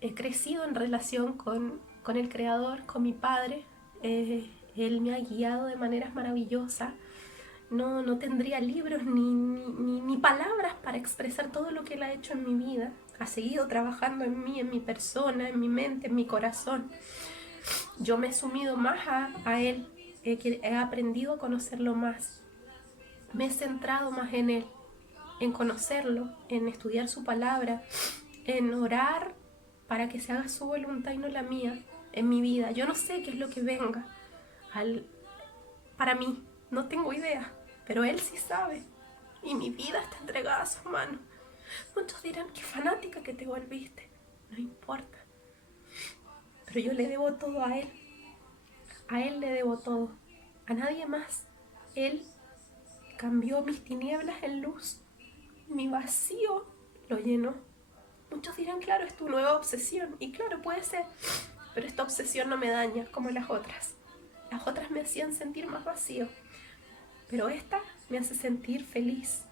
he crecido en relación con el Creador, con mi Padre. Él me ha guiado de maneras maravillosas. No tendría libros ni palabras para expresar todo lo que Él ha hecho en mi vida. Ha seguido trabajando en mí, en mi persona, en mi mente, en mi corazón. Yo me he sumido más a Él. He aprendido a conocerlo más. Me he centrado más en Él, en conocerlo, en estudiar su palabra, en orar para que se haga su voluntad y no la mía en mi vida. Yo no sé qué es lo que venga para mí, no tengo idea, pero Él sí sabe y mi vida está entregada a su mano. Muchos dirán, qué fanática que te volviste. No importa, pero yo le debo todo a Él le debo todo, a nadie más. Él cambió mis tinieblas en luz, mi vacío lo llenó. Muchos dirán, claro, es tu nueva obsesión, y claro, puede ser, pero esta obsesión no me daña como las otras. Las otras me hacían sentir más vacío, pero esta me hace sentir feliz.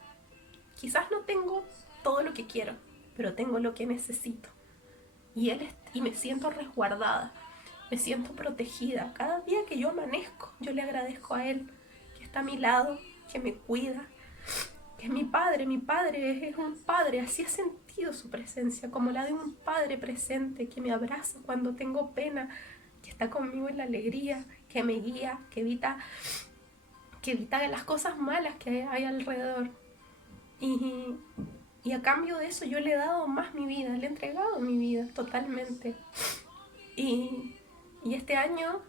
Quizás no tengo todo lo que quiero, pero tengo lo que necesito. Y me siento resguardada, me siento protegida. Cada día que yo amanezco, yo le agradezco a Él, que está a mi lado, que me cuida, que es mi padre es un padre. Así he sentido su presencia, como la de un padre presente, que me abraza cuando tengo pena, que está conmigo en la alegría, que me guía, que evita las cosas malas que hay alrededor. Y a cambio de eso yo le he dado más mi vida, le he entregado mi vida totalmente. Y este año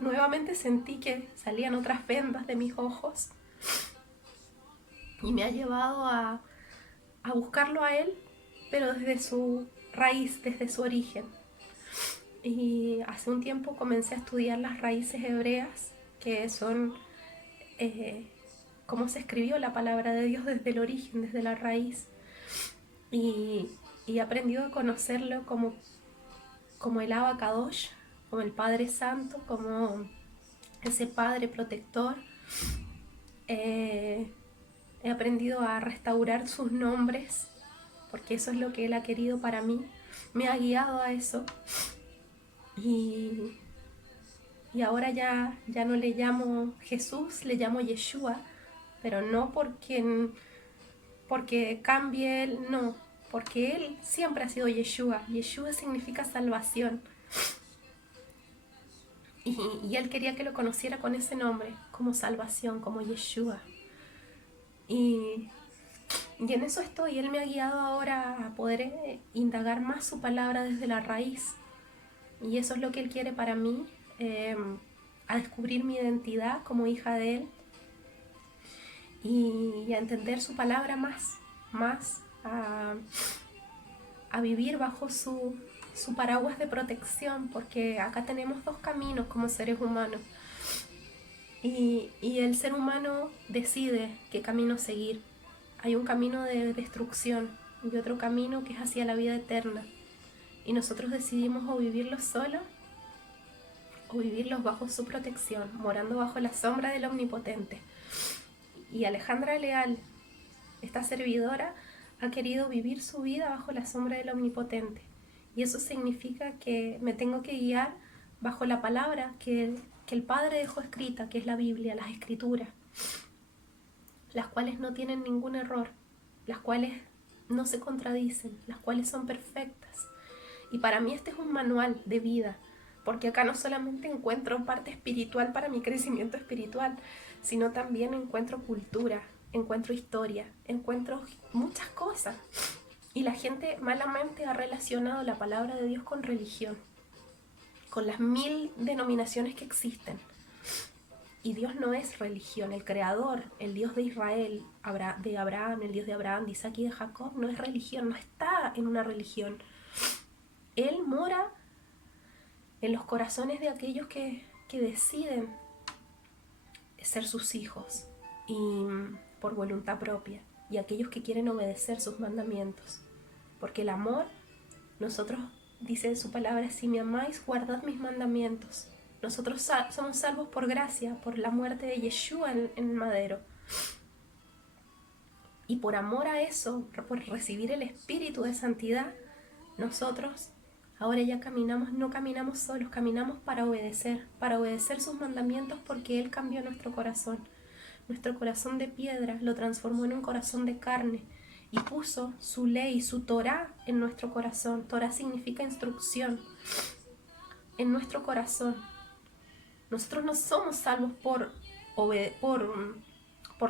nuevamente sentí que salían otras vendas de mis ojos y me ha llevado a buscarlo a Él, pero desde su raíz, desde su origen. Y hace un tiempo comencé a estudiar las raíces hebreas, que son cómo se escribió la palabra de Dios desde el origen, desde la raíz. Y he aprendido a conocerlo como el Abba Kadosh, como el Padre Santo, como ese Padre protector. He aprendido a restaurar sus nombres, porque eso es lo que Él ha querido para mí. Me ha guiado a eso. Y ahora ya no le llamo Jesús, le llamo Yeshua, pero no porque cambie Él, no, porque Él siempre ha sido Yeshua. Yeshua significa salvación. Y Él quería que lo conociera con ese nombre, como salvación, como Yeshua. Y en eso estoy. Él me ha guiado ahora a poder indagar más su palabra desde la raíz. Y eso es lo que Él quiere para mí, a descubrir mi identidad como hija de Él y a entender su palabra más a vivir bajo su paraguas de protección, porque acá tenemos dos caminos como seres humanos y el ser humano decide qué camino seguir. Hay un camino de destrucción y otro camino que es hacia la vida eterna, y nosotros decidimos o vivirlos solos o vivirlos bajo su protección, morando bajo la sombra del Omnipotente. Y Alejandra Leal, esta servidora, ha querido vivir su vida bajo la sombra del Omnipotente. Y eso significa que me tengo que guiar bajo la palabra que el Padre dejó escrita, que es la Biblia, las Escrituras, las cuales no tienen ningún error, las cuales no se contradicen, las cuales son perfectas. Y para mí este es un manual de vida, porque acá no solamente encuentro parte espiritual para mi crecimiento espiritual, sino también encuentro cultura, encuentro historia, encuentro muchas cosas. Y la gente malamente ha relacionado la palabra de Dios con religión, con las 1000 denominaciones que existen. Y Dios no es religión. El Creador, el Dios de Israel, de Abraham, el Dios de Abraham, de Isaac y de Jacob, no es religión, no está en una religión. Él mora en los corazones de aquellos que deciden ser sus hijos y por voluntad propia, y aquellos que quieren obedecer sus mandamientos. Porque el amor, nosotros, dice su palabra, si me amáis, guardad mis mandamientos. Nosotros somos salvos por gracia, por la muerte de Yeshua en el madero. Y por amor a eso, por recibir el espíritu de santidad, nosotros ahora ya no caminamos solos, caminamos para obedecer sus mandamientos, porque Él cambió nuestro corazón. Nuestro corazón de piedra lo transformó en un corazón de carne y puso su ley, su Torá en nuestro corazón. Torá significa instrucción. En nuestro corazón. Nosotros no somos salvos por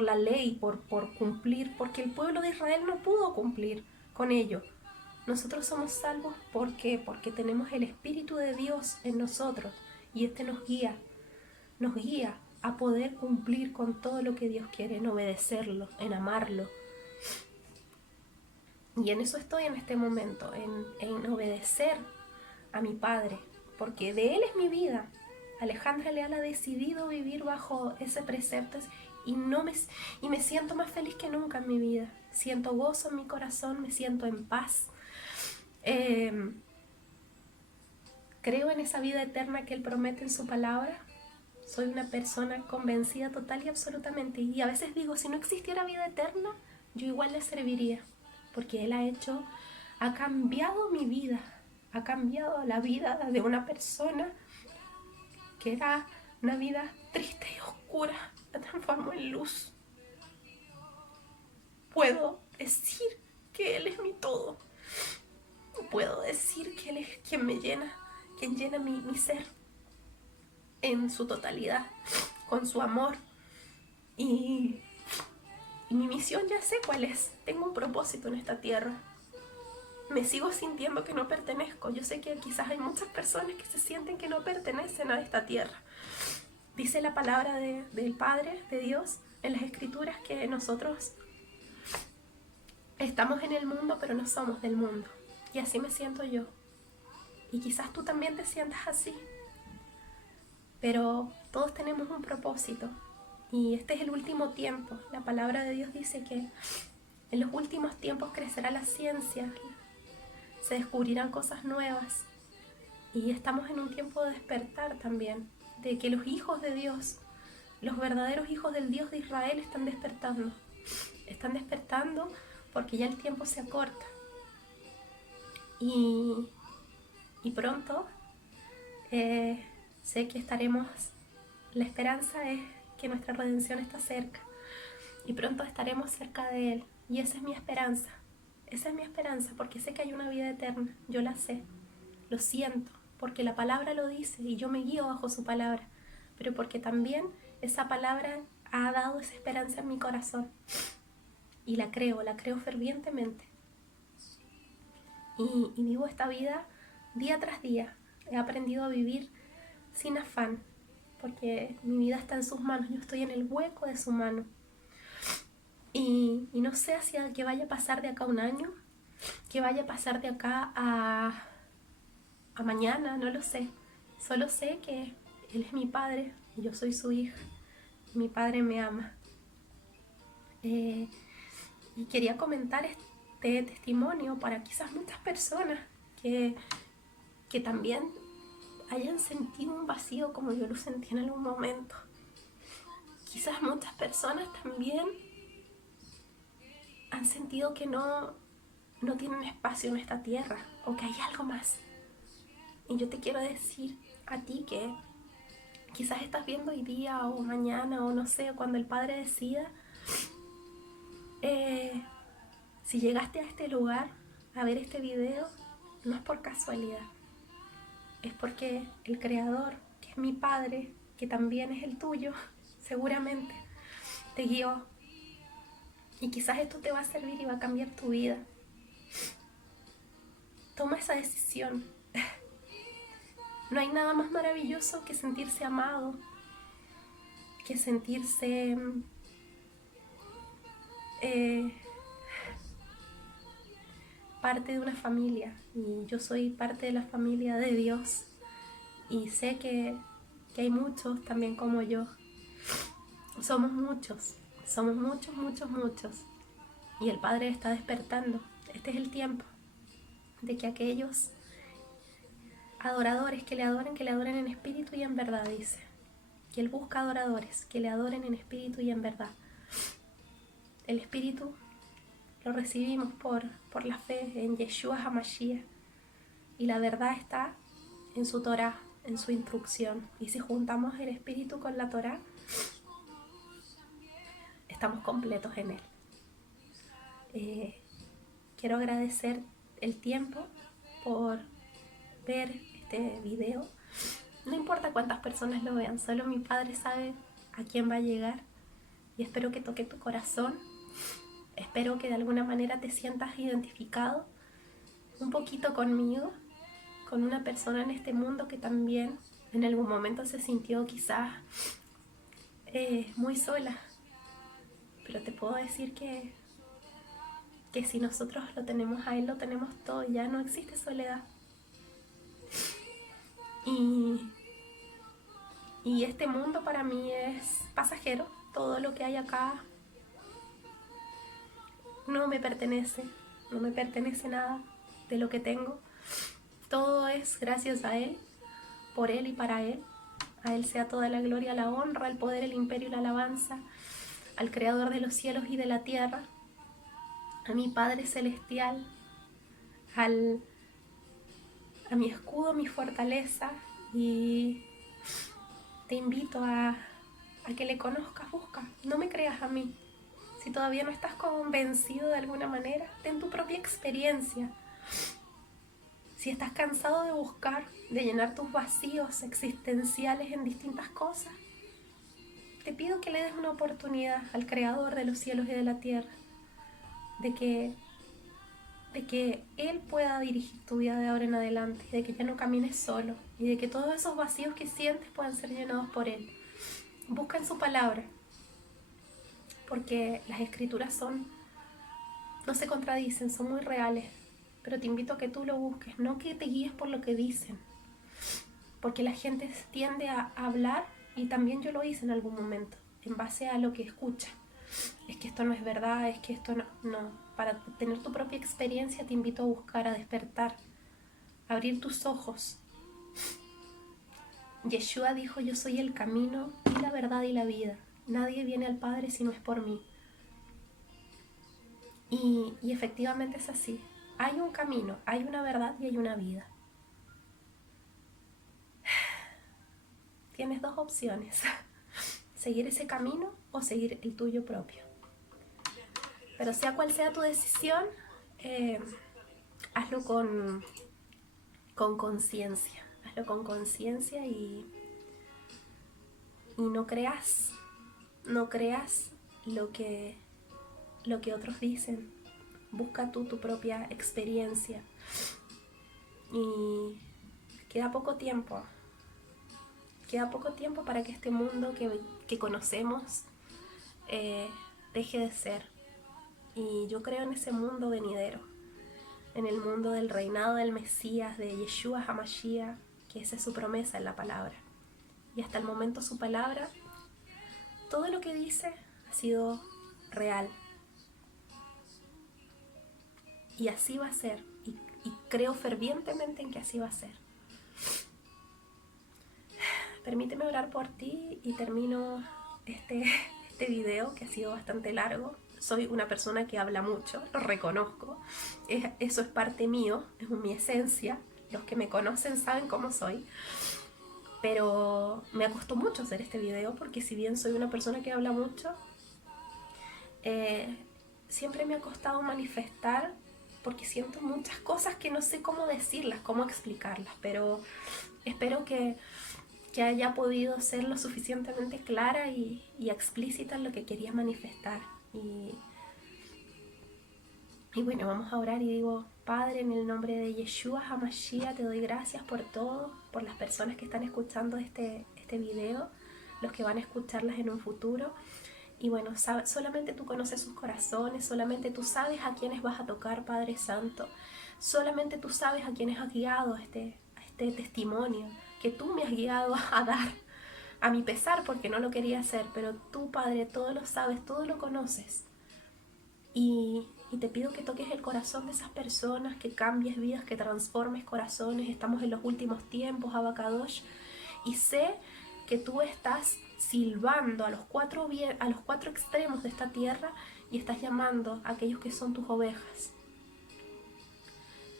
la ley, por cumplir, porque el pueblo de Israel no pudo cumplir con ello. Nosotros somos salvos porque tenemos el Espíritu de Dios en nosotros, y este nos guía a poder cumplir con todo lo que Dios quiere, en obedecerlo, en amarlo. Y en eso estoy en este momento, en obedecer a mi Padre, porque de Él es mi vida, Alejandra Leal ha decidido vivir bajo ese precepto y me siento más feliz que nunca en mi vida. Siento gozo en mi corazón, me siento en paz. Creo en esa vida eterna que Él promete en su palabra. Soy una persona convencida total y absolutamente. Y a veces digo, si no existiera vida eterna, yo igual le serviría. Porque Él ha cambiado mi vida. Ha cambiado la vida de una persona que era una vida triste y oscura. La transformó en luz. Puedo decir que Él es mi todo. Puedo decir que Él es quien me llena, quien llena mi ser en su totalidad, con su amor. Y mi misión ya sé cuál es. Tengo un propósito en esta tierra. Me sigo sintiendo que no pertenezco. Yo sé que quizás hay muchas personas que se sienten que no pertenecen a esta tierra. Dice la palabra del Padre, de Dios, en las Escrituras, que nosotros estamos en el mundo, pero no somos del mundo. Y así me siento yo. Y quizás tú también te sientas así. Pero todos tenemos un propósito. Y este es el último tiempo. La palabra de Dios dice que en los últimos tiempos crecerá la ciencia. Se descubrirán cosas nuevas. Y estamos en un tiempo de despertar también. De que los hijos de Dios, los verdaderos hijos del Dios de Israel están despertando. Están despertando porque ya el tiempo se acorta. Y pronto sé que estaremos, la esperanza es que nuestra redención está cerca y pronto estaremos cerca de Él. Y esa es mi esperanza porque sé que hay una vida eterna, yo la sé, lo siento, porque la palabra lo dice y yo me guío bajo su palabra, pero porque también esa palabra ha dado esa esperanza en mi corazón y la creo fervientemente. Y vivo esta vida día tras día. He aprendido a vivir sin afán, porque mi vida está en sus manos, yo estoy en el hueco de su mano. Y no sé hacia qué vaya a pasar de acá a un año, qué vaya a pasar de acá a mañana, no lo sé. Solo sé que Él es mi Padre y yo soy su hija. Y mi Padre me ama. Y quería comentar este testimonio para quizás muchas personas que también hayan sentido un vacío como yo lo sentí en algún momento. Quizás muchas personas también han sentido que no tienen espacio en esta tierra o que hay algo más. Y yo te quiero decir a ti que quizás estás viendo hoy día o mañana o no sé, cuando el Padre decida, si llegaste a este lugar a ver este video, no es por casualidad. Es porque el Creador, que es mi Padre, que también es el tuyo, seguramente te guió. Y quizás esto te va a servir y va a cambiar tu vida. Toma esa decisión. No hay nada más maravilloso que sentirse amado, que sentirse parte de una familia. Y yo soy parte de la familia de Dios. Y sé que hay muchos también como yo. Somos muchos, muchos. Y el Padre está despertando. Este es el tiempo de que aquellos adoradores que le adoren en espíritu y en verdad, dice. Que Él busca adoradores que le adoren en espíritu y en verdad. El espíritu lo recibimos por la fe en Yeshua HaMashiach. Y la verdad está en su Torah, en su instrucción. Y si juntamos el espíritu con la Torah, estamos completos en Él. Quiero agradecer el tiempo por ver este video. No importa cuántas personas lo vean, solo mi Padre sabe a quién va a llegar. Y espero que toque tu corazón. Espero que de alguna manera te sientas identificado un poquito conmigo, con una persona en este mundo que también en algún momento se sintió quizás muy sola. Pero te puedo decir que si nosotros lo tenemos a Él, lo tenemos todo, ya no existe soledad. Y Y este mundo para mí es pasajero. Todo lo que hay acá no me pertenece, no me pertenece nada de lo que tengo. Todo es gracias a Él, por Él y para Él. A Él sea toda la gloria, la honra, el poder, el imperio y la alabanza. Al Creador de los cielos y de la tierra. A mi Padre Celestial. A mi escudo, mi fortaleza. Y te invito a que le conozcas, busca. No me creas a mí. Si todavía no estás convencido de alguna manera, ten tu propia experiencia. Si estás cansado de buscar, de llenar tus vacíos existenciales en distintas cosas, te pido que le des una oportunidad al Creador de los cielos y de la tierra, de que Él pueda dirigir tu vida de ahora en adelante, de que ya no camines solo y de que todos esos vacíos que sientes puedan ser llenados por Él. Busca en su palabra, porque las escrituras no se contradicen, son muy reales, pero te invito a que tú lo busques, no que te guíes por lo que dicen, porque la gente tiende a hablar, y también yo lo hice en algún momento, en base a lo que escucha. Es que esto no es verdad, es que esto no. Para tener tu propia experiencia te invito a buscar, a despertar, a abrir tus ojos. Yeshua dijo: yo soy el camino y la verdad y la vida. Nadie viene al Padre si no es por mí. Y efectivamente es así. Hay un camino, hay una verdad y hay una vida. Tienes dos opciones: seguir ese camino o seguir el tuyo propio. Pero sea cual sea tu decisión, hazlo con conciencia. Hazlo con conciencia y no creas lo que otros dicen. Busca tú tu propia experiencia. Y queda poco tiempo para que este mundo que conocemos deje de ser. Y yo creo en ese mundo venidero, en el mundo del reinado del Mesías, de Yeshua HaMashiach, que esa es su promesa en la palabra. Y hasta el momento su palabra, todo lo que dice ha sido real. Y así va a ser. Y creo fervientemente en que así va a ser. Permíteme orar por ti y termino este video, que ha sido bastante largo. Soy una persona que habla mucho, lo reconozco. Eso es parte mío, es mi esencia. Los que me conocen saben cómo soy. Pero me costó mucho hacer este video, porque si bien soy una persona que habla mucho, siempre me ha costado manifestar, porque siento muchas cosas que no sé cómo decirlas, cómo explicarlas. Pero espero que haya podido ser lo suficientemente clara y explícita en lo que quería manifestar. Y bueno, vamos a orar y digo: Padre, en el nombre de Yeshua HaMashiach, te doy gracias por todo, por las personas que están escuchando este video, los que van a escucharlas en un futuro. Y bueno, solamente tú conoces sus corazones, solamente tú sabes a quiénes vas a tocar, Padre Santo. Solamente tú sabes a quiénes has guiado a este testimonio que tú me has guiado a dar, a mi pesar, porque no lo quería hacer. Pero tú, Padre, todo lo sabes, todo lo conoces. Y te pido que toques el corazón de esas personas, que cambies vidas, que transformes corazones. Estamos en los últimos tiempos, Abacadosh, y sé que tú estás silbando a los cuatro extremos de esta tierra y estás llamando a aquellos que son tus ovejas.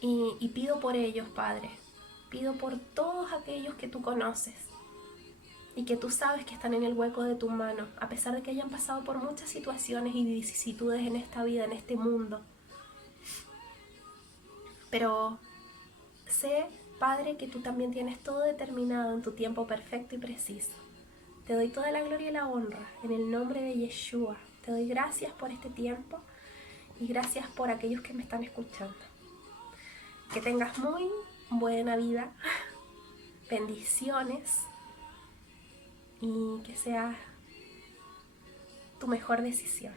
Y pido por ellos, Padre. Pido por todos aquellos que tú conoces y que tú sabes que están en el hueco de tu mano, a pesar de que hayan pasado por muchas situaciones y vicisitudes en esta vida, en este mundo. Pero sé, Padre, que tú también tienes todo determinado en tu tiempo perfecto y preciso. Te doy toda la gloria y la honra en el nombre de Yeshua. Te doy gracias por este tiempo y gracias por aquellos que me están escuchando. Que tengas muy buena vida, bendiciones, y que sea tu mejor decisión.